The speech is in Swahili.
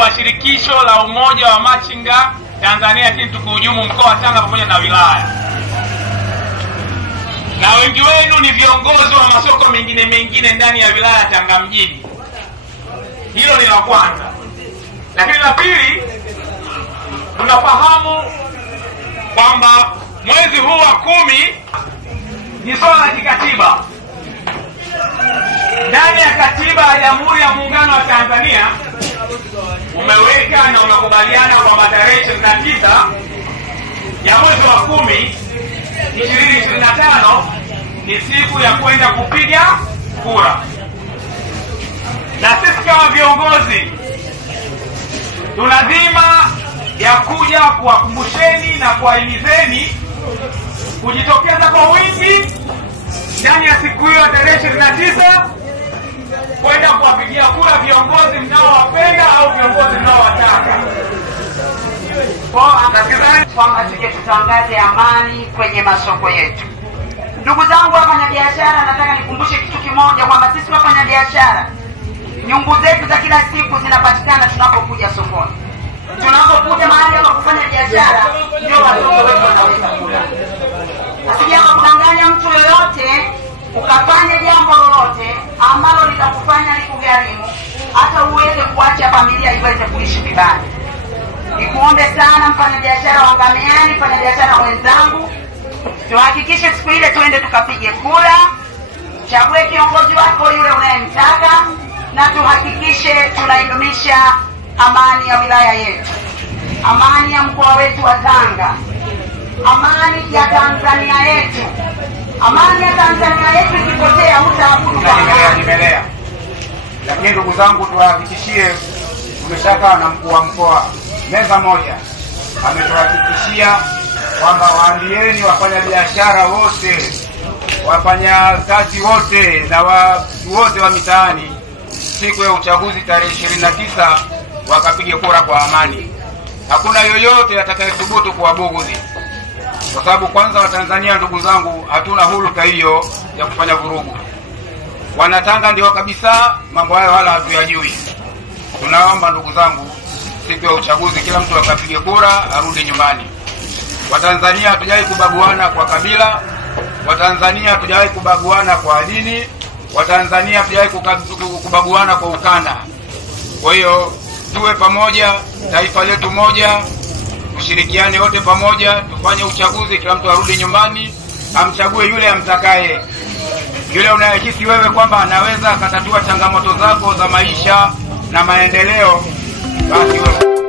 wa shirikisho la umoja wa machinga Tanzania kitu kuhujumu mkoa wa Tanga pamoja na wilaya. Na wengi wenu ni viongozi wa masoko mengine ndani ya wilaya ya Tanga mjini. Hilo ni la kwanza. Lakini la pili, tunafahamu kwamba mwezi huu wa 10 ni swala la kikatiba. Ndani ya katiba ya Jamhuri ya Muungano wa Tanzania umeweka na umekubaliana kwamba tarehe 29 ya mwezi wa 10 2025 ni siku ya kwenda kupiga kura. Na sisi kama viongozi tuna dhima ya kuja kuwakumbusheni na kuwahimizeni kujitokeza kwa wingi ndani ya siku hiyo tarehe 29 kwenda kuwapigia kura viongozi mnaowapenda au viongozi mnaowataka. Kwamba tuje tutangaze amani kwenye masoko yetu. Ndugu zangu wafanyabiashara, nataka nikumbushe kitu kimoja, kwamba sisi wafanyabiashara nyungu zetu za kila siku zinapatikana tunapokuja sokoni. Tunapokuja mahali hapa kufanya biashara, ndio watoto wetu wanaweza kula. Asije kudanganya mtu yoyote ukafanya jambo lolote ambalo litakufanya likugharimu hata uweze kuacha familia iweze kuishi vibaya. Nikuombe sana mfanyabiashara wa Ngamiani, mfanyabiashara wenzangu, tuhakikishe siku ile tuende tukapige kura, chague kiongozi wako yule unayemtaka, na tuhakikishe tunaidumisha amani ya wilaya yetu, amani ya mkoa wetu wa Tanga, amani ya Tanzania yetu. Amani ya Tanzania yetu ikipotea hutaabudu nimelea. Lakini ndugu zangu, tuhakikishie, tumeshakaa na mkuu wa mkoa meza moja, ametuhakikishia kwamba waambieni wafanya biashara wote, wafanya kazi wote na watu wote wa mitaani siku ya uchaguzi tarehe 29 wakapige kura kwa amani. Hakuna yoyote atakayethubutu kuwabughudhi, kwa sababu kwanza Watanzania, ndugu zangu, hatuna hulka hiyo ya kufanya vurugu. Wanatanga ndio kabisa mambo hayo wala hatuyajui. Tunaomba ndugu zangu, siku ya uchaguzi kila mtu akapige kura arudi nyumbani. Watanzania hatujawahi kubaguana kwa kabila, Watanzania hatujawahi kubaguana kwa dini, Watanzania hatujawahi kubaguana kwa ukanda. Kwa hiyo tuwe pamoja, taifa letu moja, tushirikiane wote pamoja, tufanye uchaguzi, kila mtu arudi nyumbani, amchague yule amtakaye. Yule unayehisi wewe kwamba anaweza akatatua changamoto zako za maisha na maendeleo, basi wewe